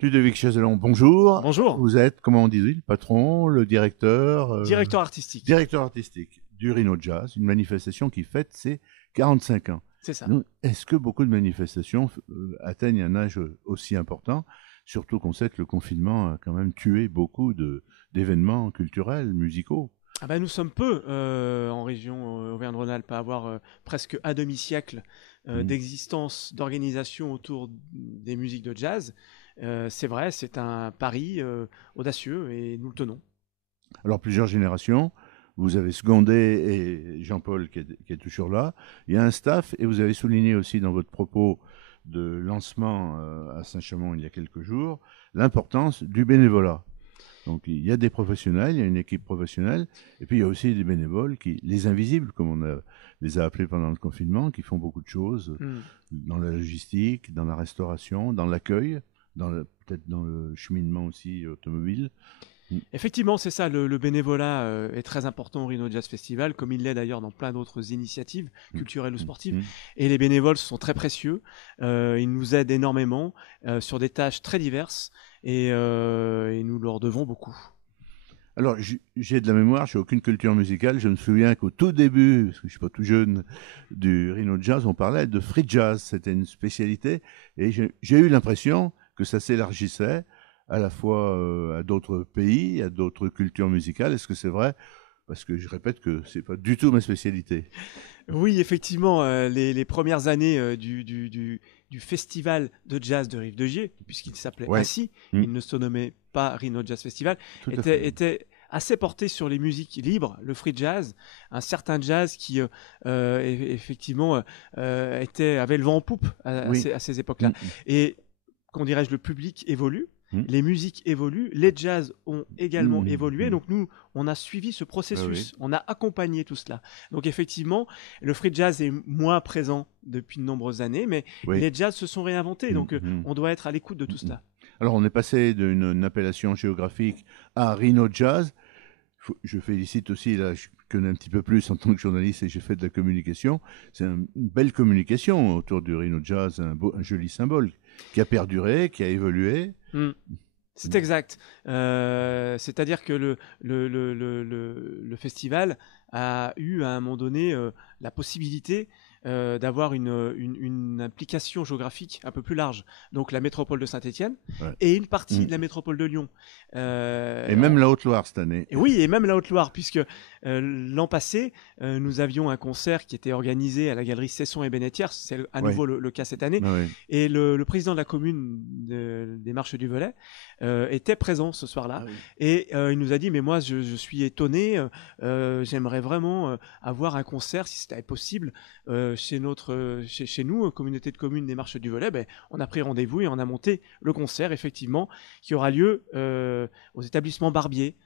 Ludovic Chazalon, bonjour. Bonjour, Vous êtes, comment on dit, le patron, le directeur, directeur artistique, directeur artistique du Rhino Jazz, une manifestation qui fête ses 45 ans. c'est ça. Donc, est-ce que beaucoup de manifestations atteignent un âge aussi important, surtout qu'on sait que le confinement a quand même tué beaucoup d'événements culturels, musicaux? Ah ben, nous sommes peu en région Auvergne-Rhône-Alpes à avoir presque un demi-siècle Mhm. d'existence, d'organisation autour des musiques de jazz. C'est vrai, c'est un pari audacieux et nous le tenons. Alors, plusieurs générations, vous avez secondé et Jean-Paul qui est toujours là. Il y a un staff et vous avez souligné aussi dans votre propos de lancement à Saint-Chamond il y a quelques jours l'importance du bénévolat. Donc il y a des professionnels, il y a une équipe professionnelle, et puis il y a aussi des bénévoles, les invisibles, comme les a appelés pendant le confinement, qui font beaucoup de choses Hmm. dans la logistique, dans la restauration, dans l'accueil, peut-être dans le cheminement aussi automobile. Mm. Effectivement, c'est ça, le bénévolat est très important au Rhino Jazz Festival, comme il l'est d'ailleurs dans plein d'autres initiatives Mm. culturelles ou Mm. sportives. Mm. Et les bénévoles sont très précieux, ils nous aident énormément sur des tâches très diverses et nous leur devons beaucoup. Alors, j'ai de la mémoire, j'ai aucune culture musicale. Je me souviens qu'au tout début, parce que je suis pas tout jeune, du Rhino Jazz, on parlait de free jazz. C'était une spécialité. Et j'ai eu l'impression que ça s'élargissait à la fois à d'autres pays, à d'autres cultures musicales. Est-ce que c'est vrai? Parce que je répète que c'est pas du tout ma spécialité. Oui, effectivement, les premières années du festival de jazz de Rive-de-Gier, puisqu'il s'appelait Ouais. ainsi, Mm. il ne se nommait pas Rhino Jazz Festival, Tout à fait. était assez porté sur les musiques libres, le free jazz, un certain jazz qui, effectivement, avait le vent en poupe Oui. à ces Mm. époques-là. Et, comment dirais-je, le public évolue. Mm. Les musiques évoluent, les jazz ont également Mm. évolué, Mm. donc nous, on a suivi ce Ah oui. processus, on a accompagné tout cela. Donc effectivement, le free jazz est moins présent depuis de nombreuses années, mais Oui. les jazz se sont réinventés, Mm. donc Mm. on doit être à l'écoute de tout Mm. cela. Alors, on est passé d'une appellation géographique à Rhino Jazz. Je félicite aussi, là, je connais un petit peu plus en tant que journaliste et j'ai fait de la communication. C'est une belle communication autour du Rhino Jazz, un joli symbole qui a perduré, qui a évolué. Hmm. C'est exact. C'est-à-dire que le festival a eu à un moment donné la possibilité d'avoir une implication géographique un peu plus large. Donc la métropole de Saint-Étienne Ouais. et une partie Mm. de la métropole de Lyon. Et On, même la Haute-Loire cette année. Et oui, et même la Haute-Loire, puisque l'an passé, nous avions un concert qui était organisé à la galerie Cesson et Bénétière, c'est à Ouais. nouveau le cas cette année, Ouais. et le président de la commune des Marches du Velay était présent ce soir-là, Ah oui. et il nous a dit, mais moi je suis étonné, j'aimerais vraiment avoir un concert, si c'était possible, chez nous, communauté de communes des Marches du Velay. Ben, on a pris rendez-vous et on a monté le concert, effectivement, qui aura lieu aux établissements Barbier,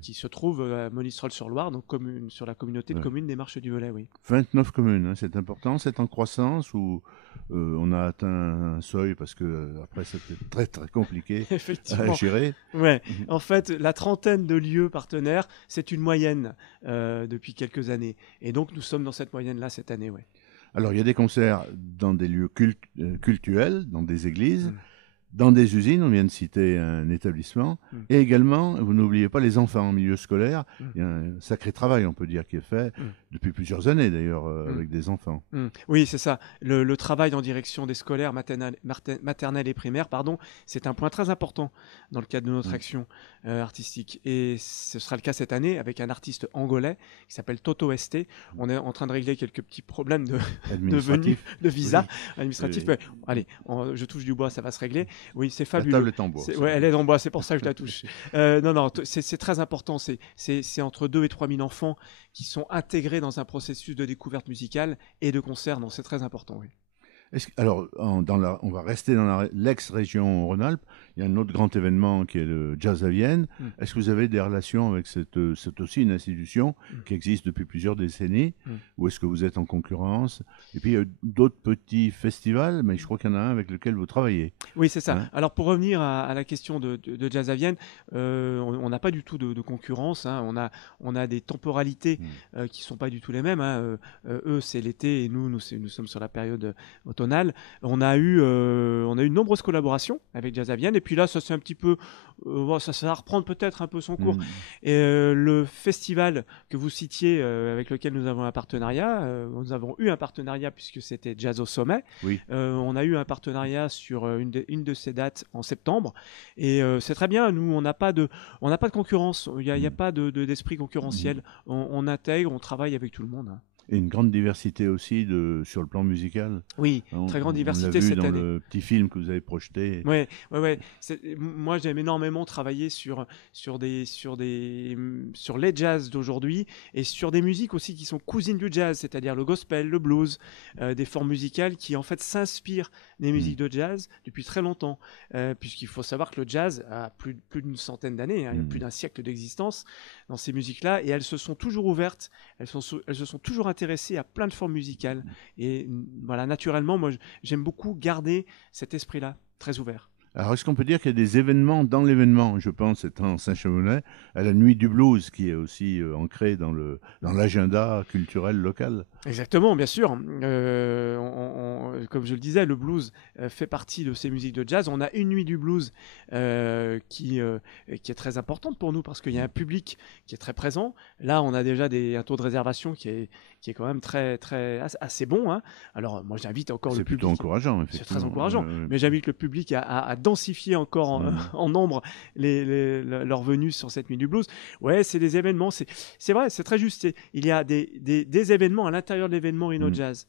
qui se trouve à Monistrol-sur-Loire, donc sur la communauté de Ouais. communes des Marches du Velay, oui. 29 communes, hein, c'est important. C'est en croissance ou on a atteint un seuil parce que après c'était très très compliqué à Effectivement. gérer. Ouais. Mhm. En fait, la trentaine de lieux partenaires, c'est une moyenne depuis quelques années. Et donc, nous sommes dans cette moyenne-là cette année, ouais. Alors il y a des concerts dans des lieux cultuels, dans des églises. Mm. Dans des usines, on vient de citer un établissement, Mm. et également, vous n'oubliez pas les enfants en milieu scolaire. Mm. Il y a un sacré travail, on peut dire, qui est fait Mm. depuis plusieurs années d'ailleurs, Mm. avec des enfants. Oui, c'est ça. Le travail en direction des scolaires maternelles et primaires, pardon, c'est un point très important dans le cadre de notre Mm. action artistique. Et ce sera le cas cette année avec un artiste angolais qui s'appelle Toto ST. On est en train de régler quelques petits problèmes de venue, Administratif. de visa Oui. administratif. Oui. Mais, allez, je touche du bois, ça va se régler. Oui, c'est La fabuleux. table est en bois. Ouais, elle est en bois, c'est pour ça que je la touche. Non, c'est très important. C'est entre 2 et 3 000 enfants qui sont intégrés dans un processus de découverte musicale et de concert. Donc c'est très important, oui. Alors, on va rester dans l'ex-région Rhône-Alpes. Il y a un autre grand événement qui est le Jazz à Vienne. Mm. Est-ce que vous avez des relations avec c'est aussi une institution qui existe depuis plusieurs décennies, Mm. ou est-ce que vous êtes en concurrence? Et puis, il y a d'autres petits festivals, mais je crois qu'il y en a un avec lequel vous travaillez. Oui, c'est ça. Hein. Alors pour revenir à la question de Jazz à Vienne, on n'a pas du tout de concurrence, hein. On a des temporalités qui sont pas du tout les mêmes, hein. Eux, c'est l'été et nous sommes sur la période automnale. cantonales. On a eu de nombreuses collaborations avec Jazz à Vienne. Et puis là, ça c'est un petit peu, ça va reprendre peut-être un peu son cours. Et le festival que vous citiez, avec lequel nous avons un partenariat, nous avons eu un partenariat puisque c'était Jazz au Sommet. Oui. On a eu un partenariat sur une de ces dates en septembre. Et c'est très bien. Nous, on n'a pas de concurrence. Il n'y a pas d'esprit concurrentiel. On intègre, on travaille avec tout le monde. Et une grande diversité aussi sur le plan musical. Oui, très grande diversité cette année. On l'a vu dans le petit film que vous avez projeté. Ouais. Moi, j'aime énormément travailler sur les jazz d'aujourd'hui et sur des musiques aussi qui sont cousines du jazz, c'est-à-dire le gospel, le blues, des formes musicales qui en fait s'inspirent des musiques de jazz depuis très longtemps, puisqu'il faut savoir que le jazz a plus d'une centaine d'années, il y a plus d'un siècle d'existence dans ces musiques-là, et elles se sont toujours ouvertes, elles se sont toujours intéressées à plein de formes musicales. Et voilà, naturellement, moi, j'aime beaucoup garder cet esprit-là, très ouvert. Alors, est-ce qu'on peut dire qu'il y a des événements dans l'événement? Je pense, étant Saint-Chamond, à la Nuit du Blues, qui est aussi ancrée dans l'agenda culturel local. Exactement, bien sûr. Comme je le disais, le blues fait partie de ces musiques de jazz. On a une Nuit du Blues qui est très importante pour nous parce qu'il y a un public qui est très présent. Là, on a déjà un taux de réservation qui est quand même assez bon. Alors, moi, j'invite encore le public. C'est plutôt encourageant, effectivement. C'est très encourageant. Mais j'invite le public à densifier encore en nombre leur venue sur cette Nuit du Blues. Ouais, c'est des événements. C'est vrai, c'est très juste. Il y a des événements à l'intérieur de l'événement Rhino Jazz.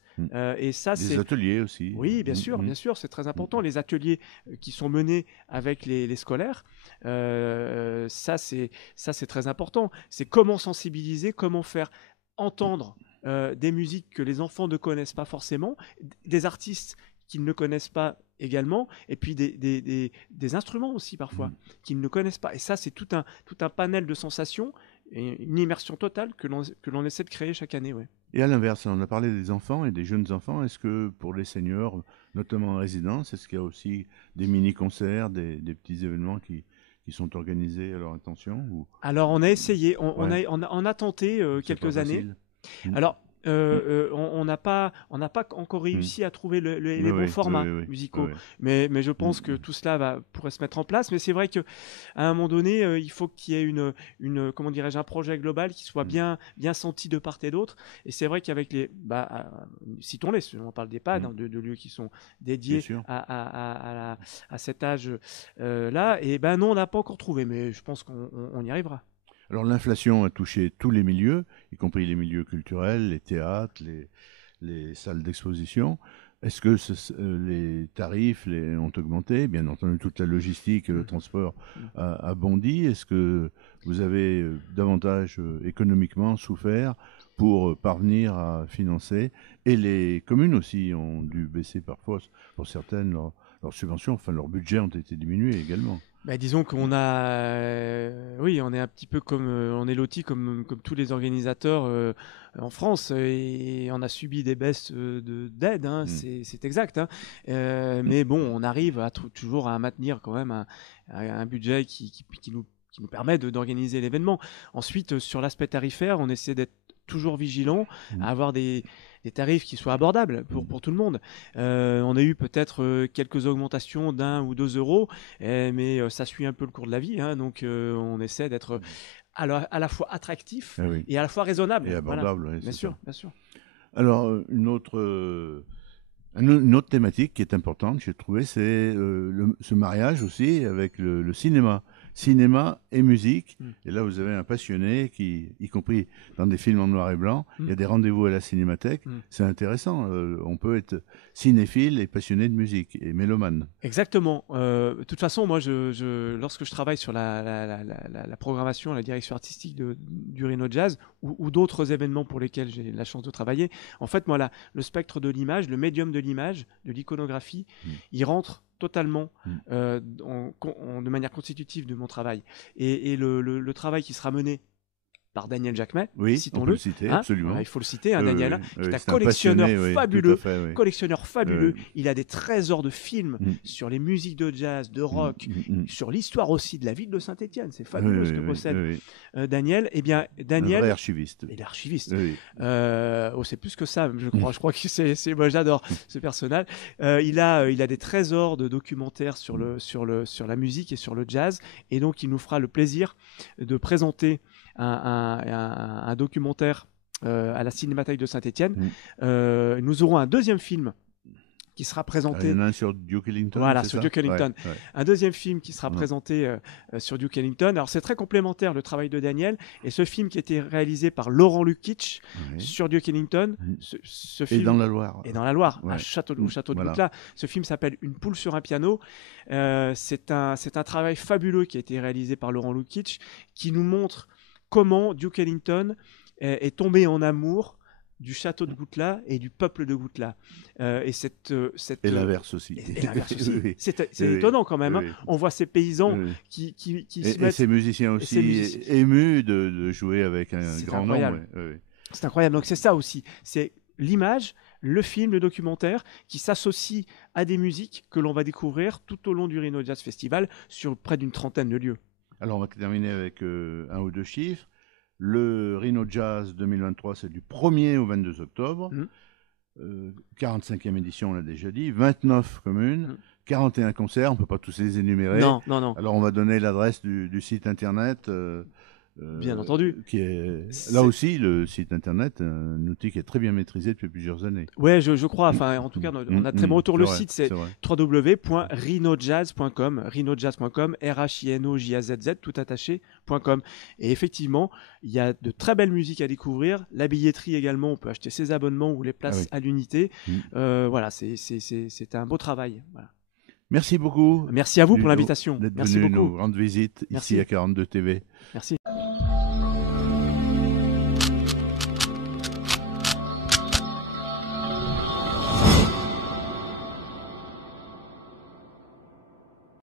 Et ça, des ateliers aussi. Oui, bien sûr, c'est très important. Les ateliers qui sont menés avec les scolaires, ça c'est très important. C'est comment sensibiliser, comment faire entendre des musiques que les enfants ne connaissent pas forcément, des artistes qu'ils ne connaissent pas également, et puis des instruments aussi parfois qu'ils ne connaissent pas. Et ça, c'est tout un panel de sensations et une immersion totale que l'on essaie de créer chaque année. Ouais. Et à l'inverse, on a parlé des enfants et des jeunes enfants. Est-ce que pour les seniors, notamment en résidence, est-ce qu'il y a aussi des mini-concerts, des petits événements qui sont organisés à leur intention Alors, on a essayé, on a tenté quelques années. Alors, on n'a pas encore réussi à trouver les bons formats musicaux, mais je pense que tout cela pourrait se mettre en place. Mais c'est vrai qu'à un moment donné, il faut qu'il y ait comment dirais-je, un projet global qui soit bien senti de part et d'autre. Et c'est vrai qu'avec citons-les, on parle d'EHPAD, de lieux qui sont dédiés à cet âge là. Et non, on n'a pas encore trouvé, mais je pense qu'on y arrivera. Alors l'inflation a touché tous les milieux, y compris les milieux culturels, les théâtres, les salles d'exposition. Est-ce que les tarifs ont augmenté? Bien entendu, toute la logistique et le transport a bondi. Est-ce que vous avez davantage économiquement souffert pour parvenir à financer? Et les communes aussi ont dû baisser parfois, pour certaines, leurs subventions, enfin leurs budgets ont été diminués également. Disons qu'on on est un petit peu comme, on est loti comme tous les organisateurs en France, et on a subi des baisses d'aide, c'est exact. Mais bon, on arrive toujours à maintenir quand même un budget qui nous permet d'organiser l'événement. Ensuite, sur l'aspect tarifaire, on essaie d'être toujours vigilant, à avoir des tarifs qui soient abordables pour tout le monde. On a eu peut-être quelques augmentations d'1 ou 2 euros, mais ça suit un peu le cours de la vie, donc on essaie d'être à la fois attractif et à la fois raisonnable. Et abordable, voilà. Bien sûr. Alors, une autre thématique qui est importante, j'ai trouvé, c'est ce mariage aussi avec le cinéma et musique. Et là, vous avez un passionné qui, y compris dans des films en noir et blanc, il y a des rendez-vous à la cinémathèque. C'est intéressant. On peut être cinéphile et passionné de musique et mélomane. Exactement. De toute façon, moi, lorsque je travaille sur la programmation, la direction artistique du Rhino Jazz ou d'autres événements pour lesquels j'ai la chance de travailler, en fait, moi, le spectre de l'image, le médium de l'image, de l'iconographie, il rentre totalement de manière constitutive de mon travail. Et le travail qui sera mené par Daniel Jacquemet, Oui, on peut citons-le. le citer, Hein, absolument. voilà, il faut le citer, Oui, Daniel, oui, qui oui, est un c'est collectionneur passionné, oui, fabuleux. tout à fait, oui. Collectionneur fabuleux. Oui. Il a des trésors de films sur les musiques de jazz, de rock, sur l'histoire aussi de la ville de Saint-Étienne. C'est fabuleux ce que possède Daniel. Eh bien, Daniel, un vrai archiviste. il est archiviste. Oui. C'est plus que ça, je crois. Je crois que moi j'adore ce personnage. Il a des trésors de documentaires sur la musique et sur le jazz, et donc il nous fera le plaisir de présenter un documentaire à la Cinémathèque de Saint-Étienne. Nous aurons un deuxième film qui sera présenté. Il y en a un sur Duke Ellington. Voilà, sur Duke Ellington. Ouais. Un deuxième film qui sera présenté sur Duke Ellington. Alors, c'est très complémentaire, le travail de Daniel. Et ce film qui a été réalisé par Laurent Lukitch sur Duke Ellington. Ce film, et dans la Loire. Et dans la Loire, au château de Goutelas. Ce film s'appelle Une poule sur un piano. C'est un travail fabuleux qui a été réalisé par Laurent Lukitch, qui nous montre comment Duke Ellington est tombé en amour du château de Goutelas et du peuple de Goutelas. Et l'inverse aussi. Et l'inverse aussi. Oui. C'est étonnant quand même. Oui. Hein. On voit ces paysans qui se mettent... Et ces musiciens aussi émus de jouer avec un grand nom. Oui. C'est incroyable. Donc c'est ça aussi. C'est l'image, le film, le documentaire qui s'associe à des musiques que l'on va découvrir tout au long du Rhino Jazz Festival sur près d'une trentaine de lieux. Alors on va terminer avec un ou deux chiffres. Le Rhino Jazz 2023, c'est du 1er au 22 octobre. 45e édition, on l'a déjà dit. 29 communes, 41 concerts. On ne peut pas tous les énumérer. Non. Alors, on va donner l'adresse du site internet. Bien entendu. Qui est là aussi, le site internet, un outil qui est très bien maîtrisé depuis plusieurs années. Ouais, je crois. Enfin, en tout cas, on a très bon retour. Le site, c'est www.rhinojazz.com, rhinojazz.com, RHINOJAZZ, tout attaché.com. Et effectivement, il y a de très belles musiques à découvrir. La billetterie également, on peut acheter ses abonnements ou les places à l'unité. Voilà, c'est un beau travail. Voilà. Merci beaucoup. Merci à vous pour l'invitation. D'être Merci venu beaucoup. nous rendre visite ici à 42 TV. Merci.